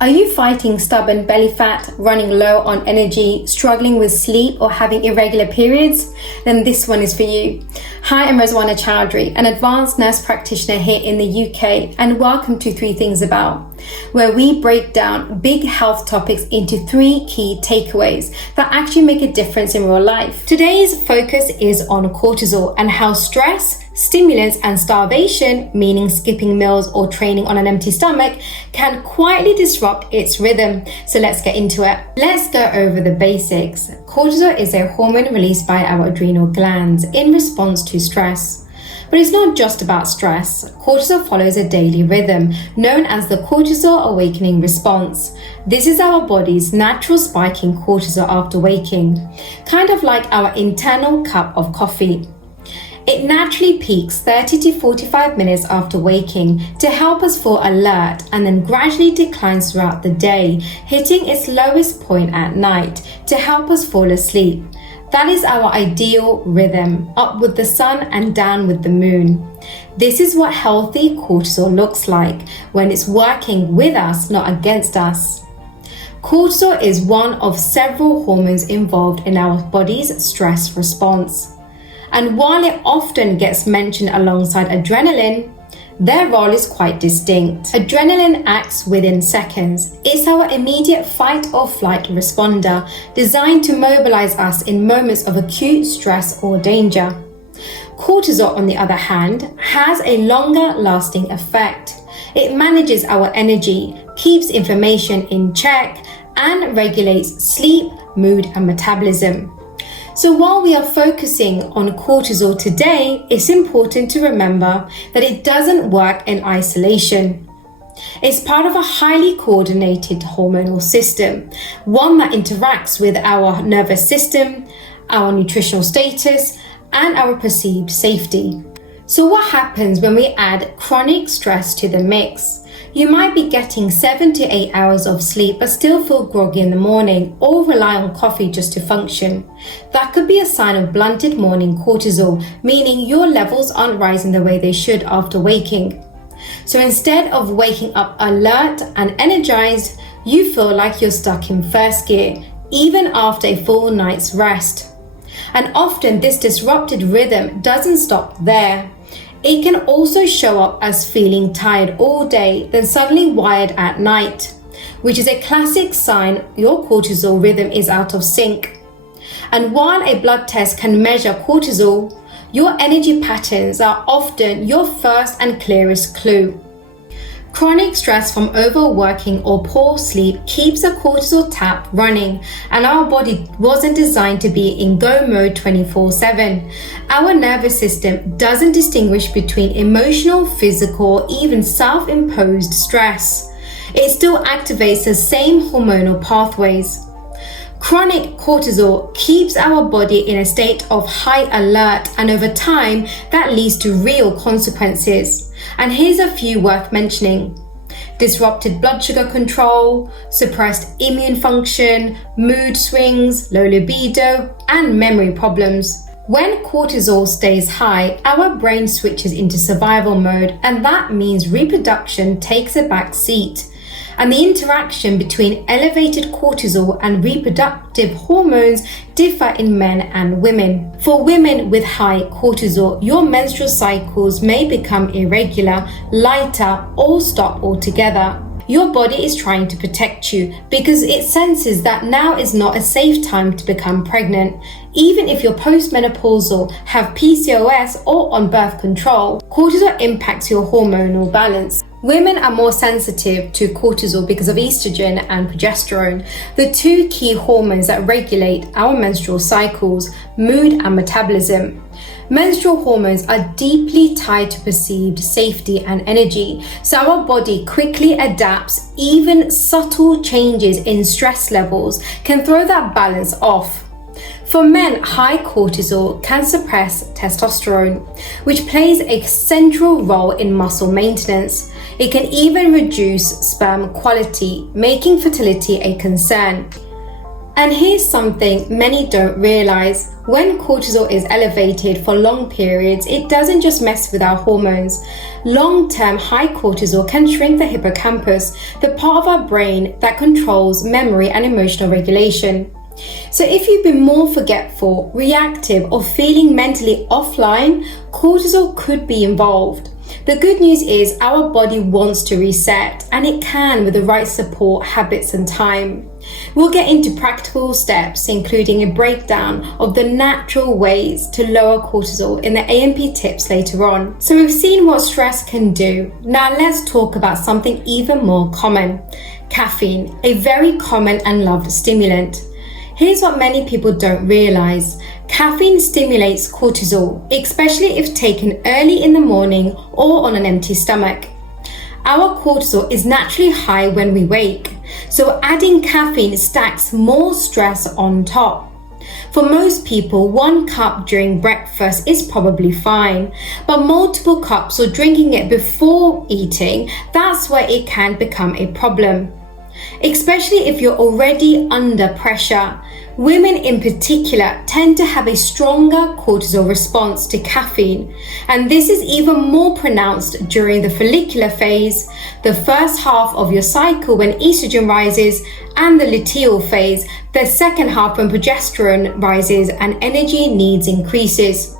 Are you fighting stubborn belly fat, running low on energy, struggling with sleep, or having irregular periods? Then this one is for you. Hi, I'm Rozwana Chowdhury, an advanced nurse practitioner here in the UK, and welcome to 3 Things About, where we break down big health topics into 3 key takeaways that actually make a difference in real life. Today's focus is on cortisol and how stress, stimulants, and starvation, meaning skipping meals or training on an empty stomach, can quietly disrupt its rhythm. So let's get into it. Let's go over the basics. Cortisol is a hormone released by our adrenal glands in response to stress. But it's not just about stress. Cortisol follows a daily rhythm known as the cortisol awakening response. This is our body's natural spike in cortisol after waking, kind of like our internal cup of coffee. It naturally peaks 30 to 45 minutes after waking to help us feel alert, and then gradually declines throughout the day, hitting its lowest point at night to help us fall asleep. That is our ideal rhythm, up with the sun and down with the moon. This is what healthy cortisol looks like when it's working with us, not against us. Cortisol is one of several hormones involved in our body's stress response. And while it often gets mentioned alongside adrenaline, their role is quite distinct. Adrenaline acts within seconds. It's our immediate fight or flight responder, designed to mobilize us in moments of acute stress or danger. Cortisol, on the other hand, has a longer lasting effect. It manages our energy, keeps inflammation in check, and regulates sleep, mood, and metabolism. So while we are focusing on cortisol today, it's important to remember that it doesn't work in isolation. It's part of a highly coordinated hormonal system, one that interacts with our nervous system, our nutritional status, and our perceived safety. So what happens when we add chronic stress to the mix? You might be getting 7 to 8 hours of sleep but still feel groggy in the morning or rely on coffee just to function. That could be a sign of blunted morning cortisol, meaning your levels aren't rising the way they should after waking. So instead of waking up alert and energized, you feel like you're stuck in first gear, even after a full night's rest. And often this disrupted rhythm doesn't stop there. It can also show up as feeling tired all day, then suddenly wired at night, which is a classic sign your cortisol rhythm is out of sync. And while a blood test can measure cortisol, your energy patterns are often your first and clearest clue. Chronic stress from overworking or poor sleep keeps a cortisol tap running, and our body wasn't designed to be in go mode 24/7. Our nervous system doesn't distinguish between emotional, physical, or even self-imposed stress. It still activates the same hormonal pathways. Chronic cortisol keeps our body in a state of high alert, and over time, that leads to real consequences. And here's a few worth mentioning: disrupted blood sugar control, suppressed immune function, mood swings, low libido, and memory problems. When cortisol stays high, our brain switches into survival mode, and that means reproduction takes a back seat. And the interaction between elevated cortisol and reproductive hormones differ in men and women. For women with high cortisol, your menstrual cycles may become irregular, lighter, or stop altogether. Your body is trying to protect you because it senses that now is not a safe time to become pregnant. Even if you're postmenopausal, have PCOS, or on birth control, cortisol impacts your hormonal balance. Women are more sensitive to cortisol because of estrogen and progesterone, the 2 key hormones that regulate our menstrual cycles, mood, and metabolism. Menstrual hormones are deeply tied to perceived safety and energy, so our body quickly adapts. Even subtle changes in stress levels can throw that balance off. For men, high cortisol can suppress testosterone, which plays a central role in muscle maintenance. It can even reduce sperm quality, making fertility a concern. And here's something many don't realize. When cortisol is elevated for long periods, it doesn't just mess with our hormones. Long-term high cortisol can shrink the hippocampus, the part of our brain that controls memory and emotional regulation. So if you've been more forgetful, reactive, or feeling mentally offline, cortisol could be involved. The good news is our body wants to reset, and it can with the right support, habits, and time. We'll get into practical steps, including a breakdown of the natural ways to lower cortisol in the AMP tips later on. So we've seen what stress can do. Now let's talk about something even more common: caffeine, a very common and loved stimulant. Here's what many people don't realize. Caffeine stimulates cortisol, especially if taken early in the morning or on an empty stomach. Our cortisol is naturally high when we wake, so adding caffeine stacks more stress on top. For most people, 1 cup during breakfast is probably fine, but multiple cups or drinking it before eating, that's where it can become a problem. Especially if you're already under pressure. Women in particular tend to have a stronger cortisol response to caffeine, and this is even more pronounced during the follicular phase, the first half of your cycle when estrogen rises, and the luteal phase, the second half when progesterone rises and energy needs increases.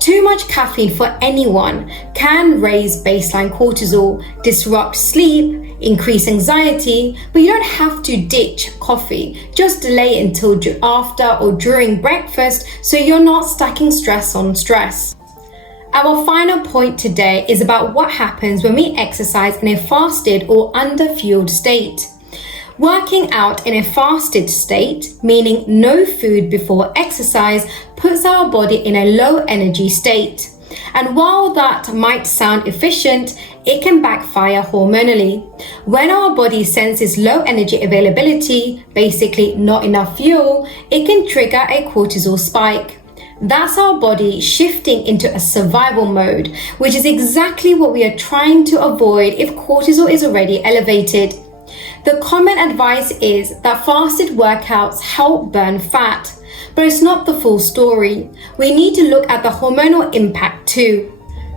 Too much caffeine for anyone can raise baseline cortisol, disrupt sleep, increase anxiety, but you don't have to ditch coffee. Just delay it until after or during breakfast so you're not stacking stress on stress. Our final point today is about what happens when we exercise in a fasted or underfueled state. Working out in a fasted state, meaning no food before exercise, puts our body in a low energy state. And while that might sound efficient, it can backfire hormonally. When our body senses low energy availability, basically not enough fuel, it can trigger a cortisol spike. That's our body shifting into a survival mode, which is exactly what we are trying to avoid if cortisol is already elevated. The common advice is that fasted workouts help burn fat, but it's not the full story. We need to look at the hormonal impact too.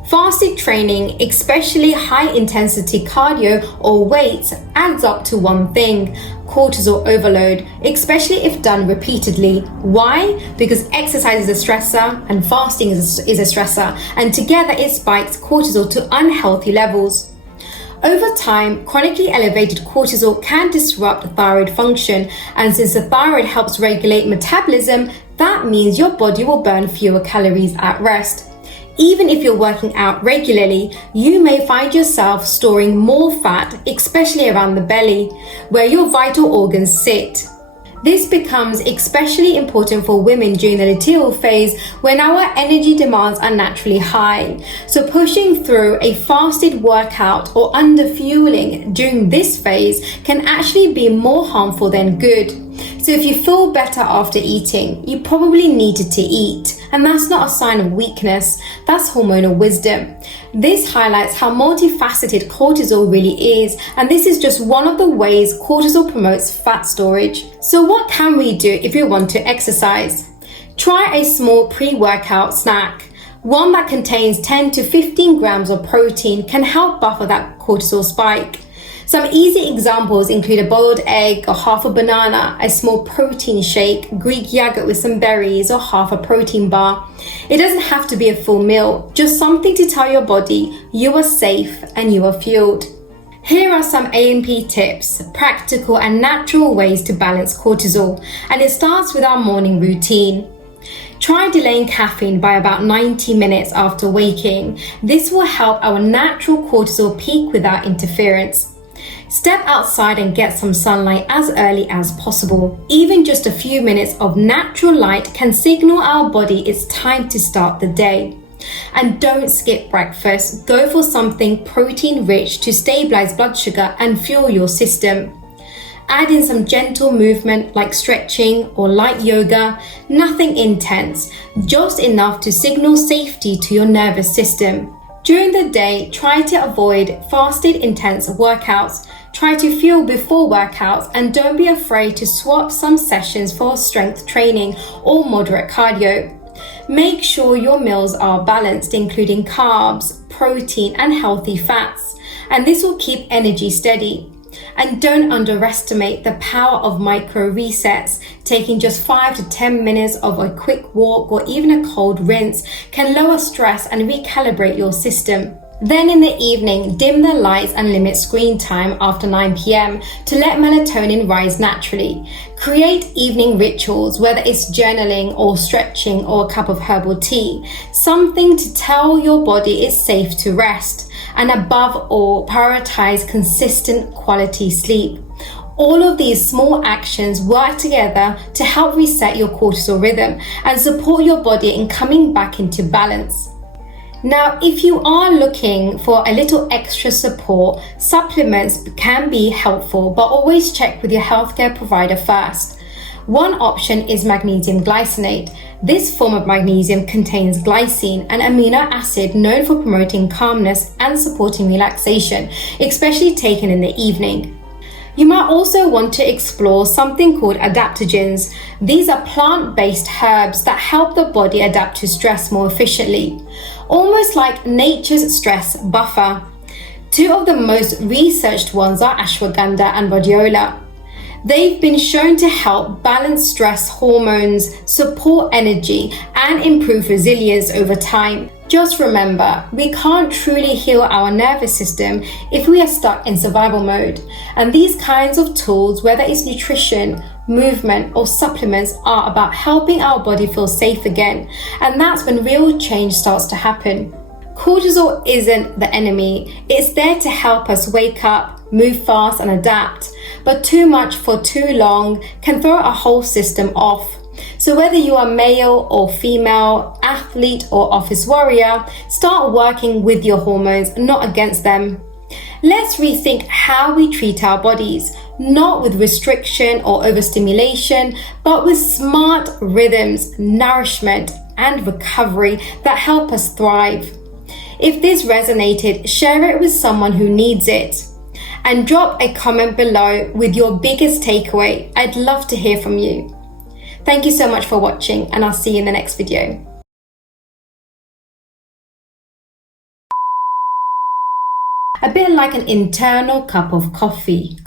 Fasted training, especially high-intensity cardio or weights, adds up to one thing: cortisol overload, especially if done repeatedly. Why? Because exercise is a stressor and fasting is a stressor, and together it spikes cortisol to unhealthy levels. Over time, chronically elevated cortisol can disrupt thyroid function, and since the thyroid helps regulate metabolism, that means your body will burn fewer calories at rest. Even if you're working out regularly, you may find yourself storing more fat, especially around the belly, where your vital organs sit. This becomes especially important for women during the luteal phase when our energy demands are naturally high. So pushing through a fasted workout or underfueling during this phase can actually be more harmful than good. So if you feel better after eating, you probably needed to eat. And that's not a sign of weakness, that's hormonal wisdom. This highlights how multifaceted cortisol really is, and this is just one of the ways cortisol promotes fat storage. So what can we do if we want to exercise? Try a small pre-workout snack. One that contains 10 to 15 grams of protein can help buffer that cortisol spike. Some easy examples include a boiled egg or half a banana, a small protein shake, Greek yogurt with some berries, or half a protein bar. It doesn't have to be a full meal, just something to tell your body you are safe and you are fueled. Here are some AMP tips, practical and natural ways to balance cortisol, and it starts with our morning routine. Try delaying caffeine by about 90 minutes after waking. This will help our natural cortisol peak without interference. Step outside and get some sunlight as early as possible. Even just a few minutes of natural light can signal our body it's time to start the day. And don't skip breakfast. Go for something protein-rich to stabilize blood sugar and fuel your system. Add in some gentle movement like stretching or light yoga, nothing intense, just enough to signal safety to your nervous system. During the day, try to avoid fasted intense workouts. Try to fuel before workouts and don't be afraid to swap some sessions for strength training or moderate cardio. Make sure your meals are balanced, including carbs, protein, and healthy fats, and this will keep energy steady. And don't underestimate the power of micro resets. Taking just 5 to 10 minutes of a quick walk or even a cold rinse can lower stress and recalibrate your system. Then in the evening, dim the lights and limit screen time after 9 p.m. to let melatonin rise naturally. Create evening rituals, whether it's journaling or stretching or a cup of herbal tea, something to tell your body it's safe to rest. And above all, prioritize consistent quality sleep. All of these small actions work together to help reset your cortisol rhythm and support your body in coming back into balance. Now, if you are looking for a little extra support, supplements can be helpful, but always check with your healthcare provider first. One option is magnesium glycinate. This form of magnesium contains glycine, an amino acid known for promoting calmness and supporting relaxation, especially taken in the evening. You might also want to explore something called adaptogens. These are plant-based herbs that help the body adapt to stress more efficiently, almost like nature's stress buffer. Two of the most researched ones are ashwagandha and rhodiola. They've been shown to help balance stress hormones, support energy, and improve resilience over time. Just remember, we can't truly heal our nervous system if we are stuck in survival mode. And these kinds of tools, whether it's nutrition, movement, or supplements, are about helping our body feel safe again. And that's when real change starts to happen. Cortisol isn't the enemy. It's there to help us wake up, move fast, and adapt. But too much for too long can throw our whole system off. So whether you are male or female, athlete or office warrior, start working with your hormones, not against them. Let's rethink how we treat our bodies, not with restriction or overstimulation, but with smart rhythms, nourishment, and recovery that help us thrive. If this resonated, share it with someone who needs it. And drop a comment below with your biggest takeaway. I'd love to hear from you. Thank you so much for watching, and I'll see you in the next video. A bit like an internal cup of coffee.